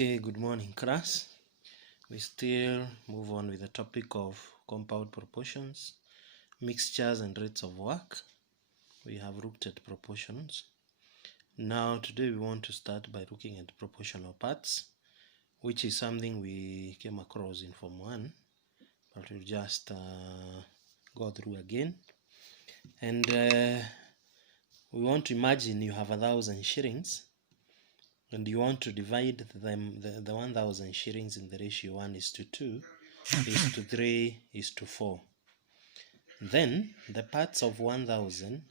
Okay, good morning class. We still move on with the topic of compound proportions, mixtures and rates of work. We have looked at proportions. Now today we want to start by looking at proportional parts, which is something we came across in Form 1, but we'll just go through again. And we want to imagine you have 1,000 shillings and you want to divide the 1,000 shillings in the ratio 1:2, 3:4. Then the parts of 1,000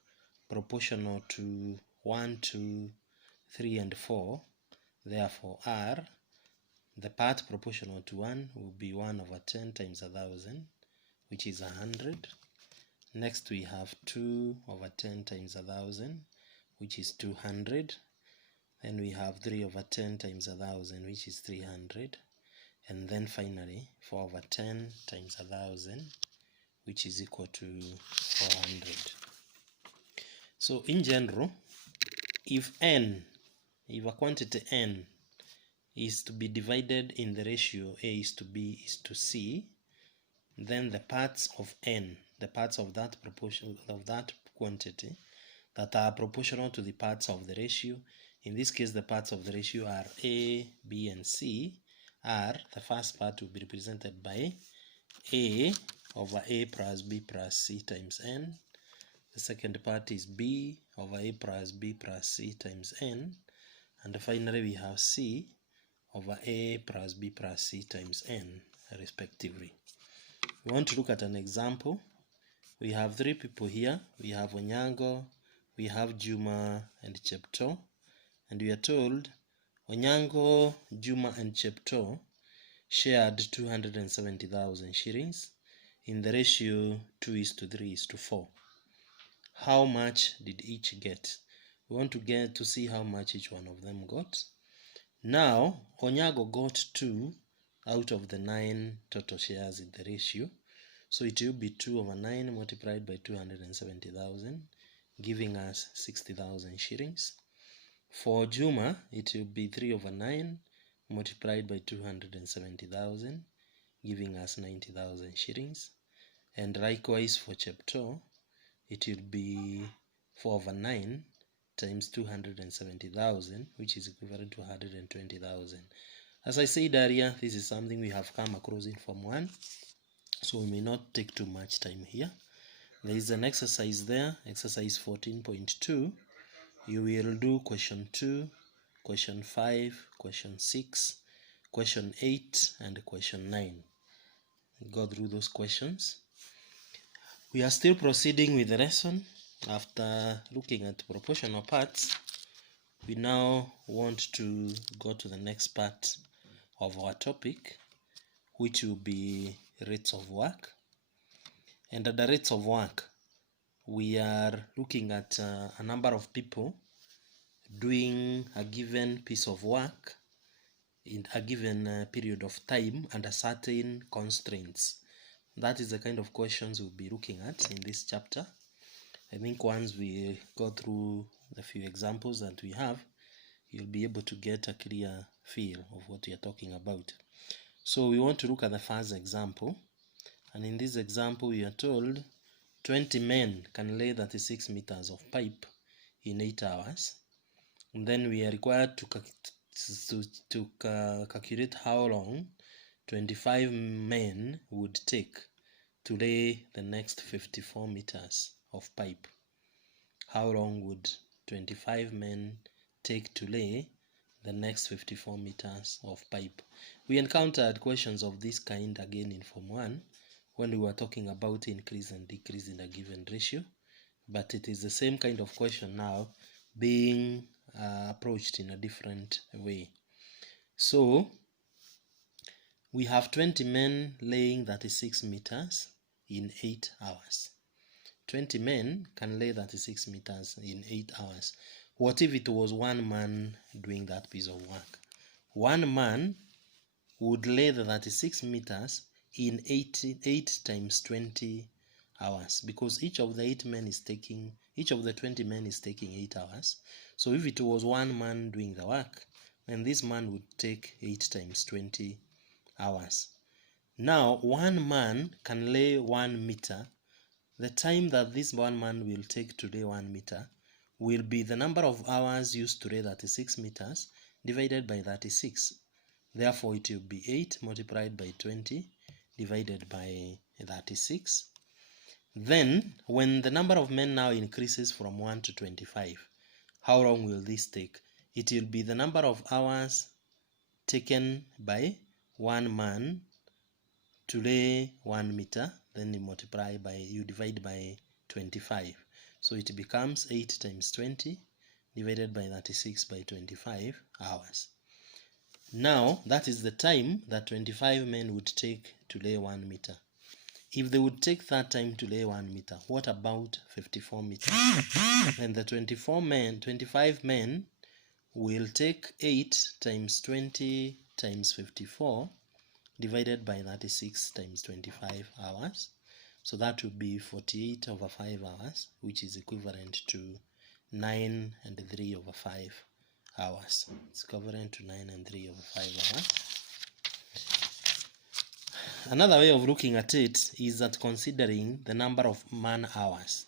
proportional to 1, 2, 3 and 4 therefore are, the part proportional to 1 will be 1/10 times 1,000, which is 100. Next we have 2/10 times 1,000, which is 200. Then we have 3/10 times 1,000, which is 300. And then finally 4/10 times 1,000, which is equal to 400. So in general, if a quantity n is to be divided in the ratio A:B:C, then the parts of n, the parts of that proportion of that quantity that are proportional to the parts of the ratio, in this case the parts of the ratio are A, B and C, are, the first part will be represented by A over A plus B plus C times n. The second part is B over A plus B plus C times n. And finally we have C over A plus B plus C times n, respectively. We want to look at an example. We have three people here. We have Onyango, we have Juma and Chepto. And we are told Onyango, Juma and Chepto shared 270,000 shillings in the ratio 2:3:4. How much did each get? We want to get to see how much each one of them got. Now, Onyango got 2 out of the 9 total shares in the ratio. So it will be 2/9 multiplied by 270,000, giving us 60,000 shillings. For Juma, it will be 3/9 multiplied by 270,000, giving us 90,000 shillings. And likewise for Chepto, it will be 4/9 times 270,000, which is equivalent to 120,000. As I said earlier, this is something we have come across in Form 1, so we may not take too much time here. There is an exercise there, exercise 14.2. You will do question 2, question 5, question 6, question 8, and question 9. Go through those questions. We are still proceeding with the lesson. After looking at proportional parts, we now want to go to the next part of our topic, which will be rates of work. And at the rates of work, we are looking at a number of people doing a given piece of work in a given period of time under certain constraints. That is the kind of questions we'll be looking at in this chapter. I think once we go through the few examples that we have, you'll be able to get a clear feel of what we are talking about. So we want to look at the first example. And in this example, we are told 20 men can lay 36 meters of pipe in 8 hours. And then we are required to calculate how long 25 men would take to lay the next 54 meters of pipe. How long would 25 men take to lay the next 54 meters of pipe? We encountered questions of this kind again in Form 1 when we were talking about increase and decrease in a given ratio, but it is the same kind of question now being approached in a different way. So we have 20 men laying 36 meters in 8 hours. 20 men can lay 36 meters in 8 hours. What if it was one man doing that piece of work? One man would lay the 36 meters in 8 times 20 hours, because each of the 20 men is taking 8 hours. So if it was one man doing the work, then this man would take 8 times 20 hours. Now, one man can lay 1 meter. The time that this one man will take to lay 1 meter will be the number of hours used to lay 36 meters divided by 36. Therefore, it will be 8 multiplied by 20 divided by 36. Then, when the number of men now increases from 1 to 25, how long will this take? It will be the number of hours taken by one man to lay 1 meter, then you divide by 25. So it becomes 8 times 20 divided by 36 by 25 hours. Now, that is the time that 25 men would take to lay 1 meter. If they would take that time to lay 1 meter, what about 54 meters? Then the 25 men will take 8 times 20 times 54 divided by 36 times 25 hours. So that would be 48 over 5 hours, which is equivalent to 9 and 3 over 5 hours. It's equivalent to 9 and 3 over 5 hours. Another way of looking at it is that considering the number of man hours.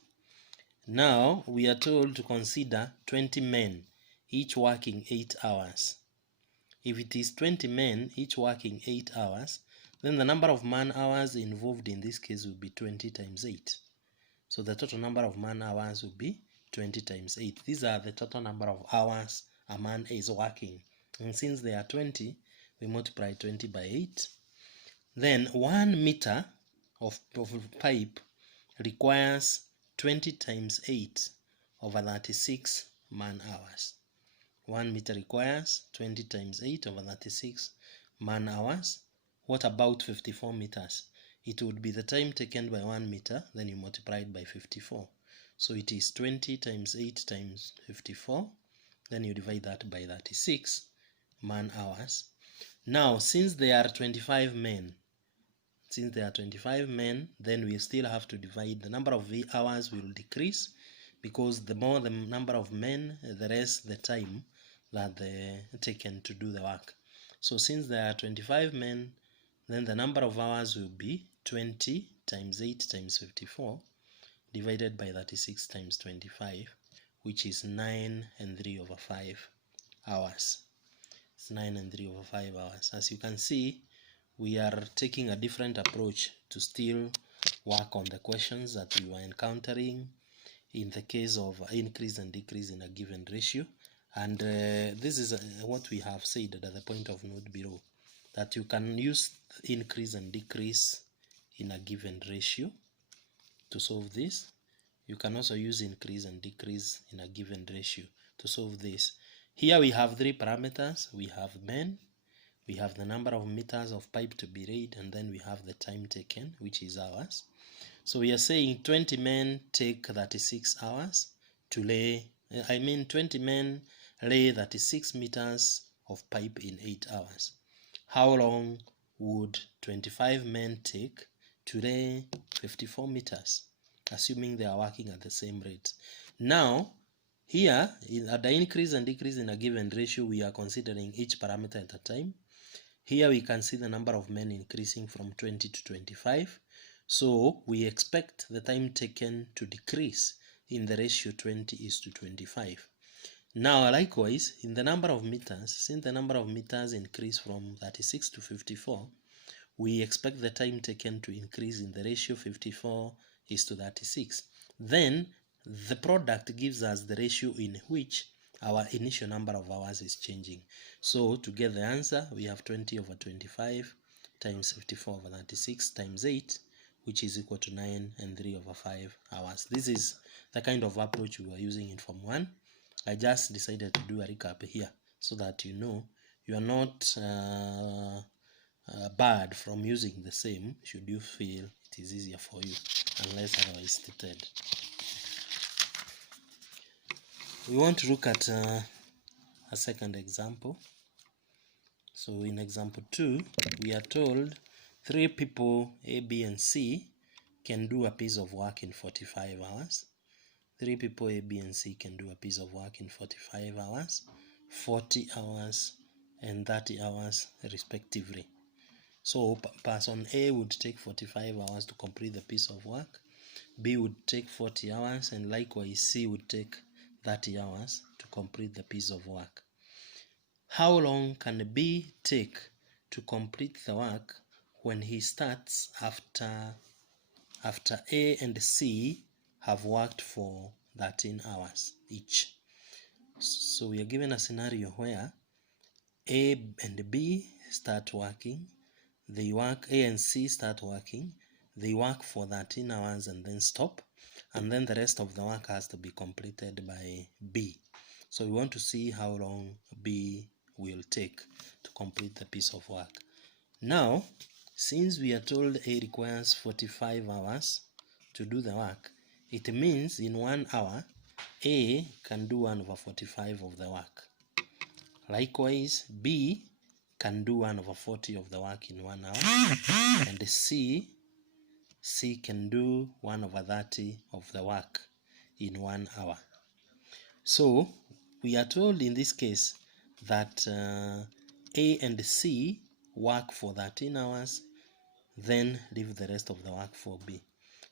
Now we are told to consider 20 men, each working 8 hours. If it is 20 men, each working 8 hours, then the number of man hours involved in this case will be 20 times 8. So the total number of man hours will be 20 times 8. These are the total number of hours a man is working. And since they are 20, we multiply 20 by 8. Then 1 meter of pipe requires 20 times 8 over 36 man hours. 1 meter requires 20 times 8 over 36 man hours. What about 54 meters? It would be the time taken by 1 meter, then you multiply it by 54. So it is 20 times 8 times 54, then you divide that by 36 man hours. Now, since there are 25 men, then we still have to divide. The number of hours will decrease because the more the number of men, the less the time that they taken to do the work. So since there are 25 men, then the number of hours will be 20 times 8 times 54 divided by 36 times 25, which is 9 and 3 over 5 hours. It's 9 and 3 over 5 hours. As you can see, we are taking a different approach to still work on the questions that we were encountering in the case of increase and decrease in a given ratio. And this is what we have said at the point of note below, that you can use increase and decrease in a given ratio to solve this. You can also use increase and decrease in a given ratio to solve this. Here we have 3 parameters. We have men, we have the number of meters of pipe to be laid, and then we have the time taken, which is hours. So we are saying 20 men take 36 hours to lay, 20 men lay 36 meters of pipe in 8 hours. How long would 25 men take to lay 54 meters, assuming they are working at the same rate? Now, here, at the increase and decrease in a given ratio, we are considering each parameter at a time. Here we can see the number of men increasing from 20 to 25. So we expect the time taken to decrease in the ratio 20:25. Now likewise, in the number of meters, since the number of meters increase from 36 to 54, we expect the time taken to increase in the ratio 54:36. Then the product gives us the ratio in which our initial number of hours is changing. So to get the answer, we have 20 over 25 times 54 over 36 times 8, which is equal to 9 and 3 over 5 hours. This is the kind of approach we were using in Form 1. I just decided to do a recap here so that you know you are not barred from using the same should you feel it is easier for you, unless otherwise stated. We want to look at a second example. So in example 2, we are told 3 people, A, B, and C, can do a piece of work in 45 hours. 3 people, A, B, and C, can do a piece of work in 45 hours. 40 hours and 30 hours respectively. So person A would take 45 hours to complete the piece of work, B would take 40 hours, and likewise C would take 30 hours to complete the piece of work. How long can B take to complete the work when he starts after A and C have worked for 13 hours each? So we are given a scenario where A and B start working, A and C start working, they work for 13 hours and then stop, and then the rest of the work has to be completed by B. So we want to see how long B will take to complete the piece of work. Now, since we are told A requires 45 hours to do the work, it means in 1 hour, A can do 1/45 of the work. Likewise, B can do 1/40 of the work in 1 hour, and C can do 1/30 of the work in 1 hour. So we are told in this case that A and C work for 13 hours, then leave the rest of the work for B.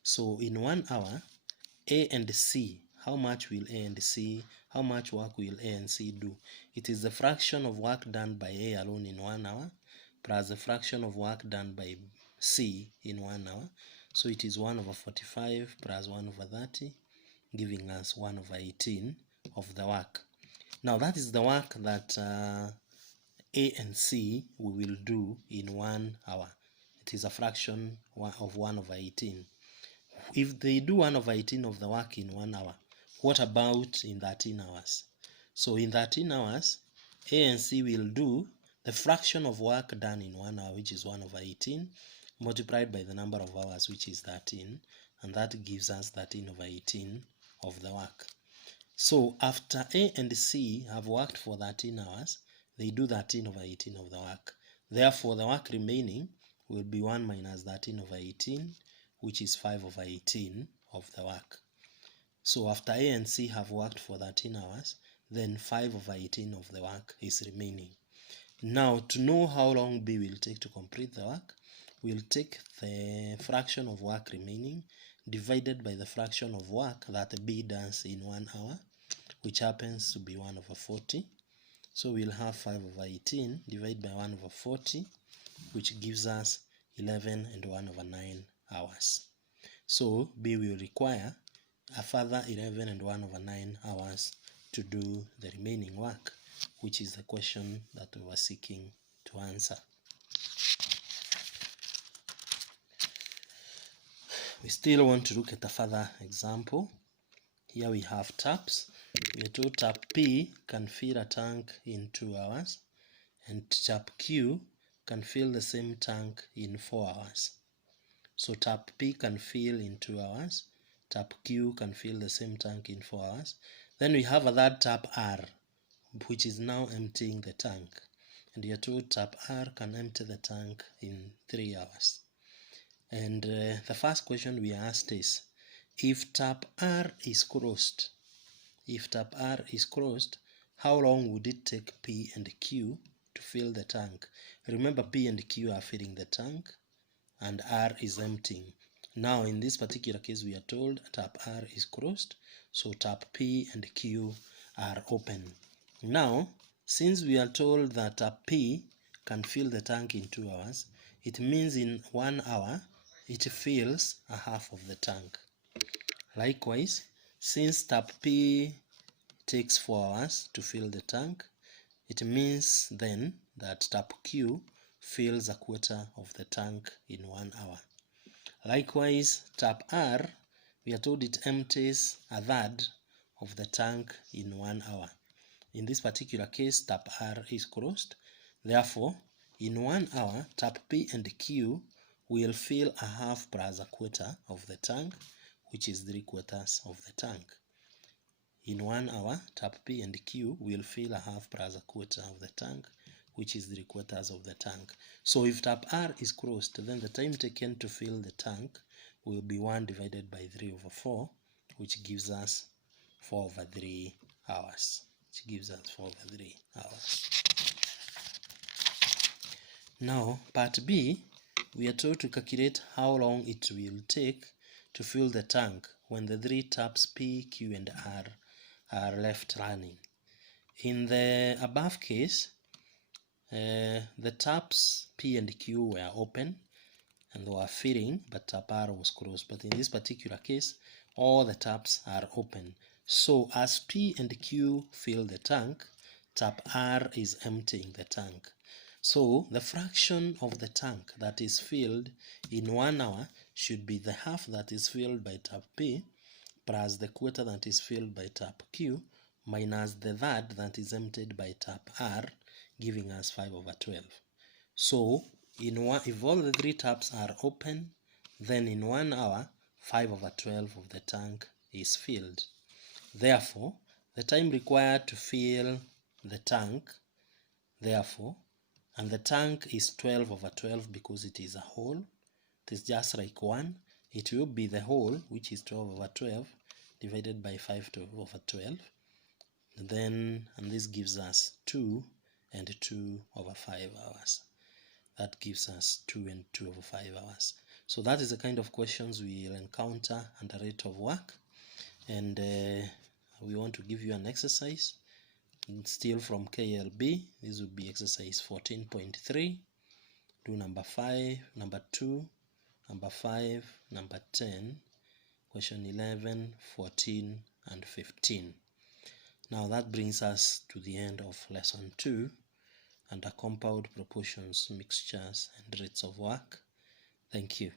So in 1 hour, A and C, how much work will A and C do? It is the fraction of work done by A alone in 1 hour plus the fraction of work done by C in 1 hour. So it is 1/45 plus 1/30, giving us 1/18 of the work. Now that is the work that A and C we will do in 1 hour. It is a fraction of 1/18. If they do 1/18 of the work in 1 hour, what about in 13 hours? So in 13 hours, A and C will do the fraction of work done in 1 hour, which is 1/18, multiplied by the number of hours, which is 13, and that gives us 13/18 of the work. So after A and C have worked for 13 hours, they do 13/18 of the work. Therefore, the work remaining will be 1 minus 13/18, which is 5/18 of the work. So after A and C have worked for 13 hours, then 5/18 of the work is remaining. Now, to know how long B will take to complete the work, we'll take the fraction of work remaining divided by the fraction of work that B does in 1 hour, which happens to be 1/40. So we'll have 5/18 divided by 1/40, which gives us 11 and 1/9 hours. So B will require a further 11 and 1/9 hours to do the remaining work, which is the question that we were seeking to answer. We still want to look at a further example. Here we have taps. We are told tap P can fill a tank in 2 hours, and tap Q can fill the same tank in 4 hours. So tap P can fill in 2 hours, tap Q can fill the same tank in 4 hours. Then we have a third tap R, which is now emptying the tank. And we are told tap R can empty the tank in 3 hours. And the first question we asked is, if tap R is closed, how long would it take P and Q to fill the tank? Remember, P and Q are filling the tank and R is emptying. Now in this particular case, we are told tap R is closed, so tap P and Q are open. Now, since we are told that tap P can fill the tank in 2 hours, it means in 1 hour it fills a half of the tank. Likewise, since tap P takes 4 hours to fill the tank, it means then that tap Q fills a quarter of the tank in 1 hour. Likewise, tap R, we are told it empties a third of the tank in 1 hour. In this particular case, tap R is closed. Therefore, in 1 hour, tap P and Q will fill a half plus a quarter of the tank, which is 3/4 of the tank. In 1 hour, tap P and Q will fill a half plus a quarter of the tank, which is 3/4 of the tank. So if tap R is closed, then the time taken to fill the tank will be 1 divided by 3/4, which gives us 4/3 hours. Now, part B, we are told to calculate how long it will take to fill the tank when the three taps P, Q, and R are left running. In the above case, the taps P and Q were open and were filling, but tap R was closed. But in this particular case, all the taps are open. So as P and Q fill the tank, tap R is emptying the tank. So the fraction of the tank that is filled in 1 hour should be the half that is filled by tap P plus the quarter that is filled by tap Q minus the third that is emptied by tap R, giving us 5/12. So if all the three taps are open, then in 1 hour 5/12 of the tank is filled. Therefore, the time required to fill the tank, and the tank is 12/12 because it is a whole, it is just like 1, it will be the whole, which is 12/12 divided by 5/12, and this gives us 2 and 2/5 hours. That gives us 2 and 2/5 hours. So that is the kind of questions we will encounter under rate of work, and we want to give you an exercise still from KLB. This would be exercise 14.3. do number 5, number 2, number 5, number 10, question 11, 14, and 15. Now that brings us to the end of lesson 2 under compound proportions, mixtures, and rates of work. Thank you.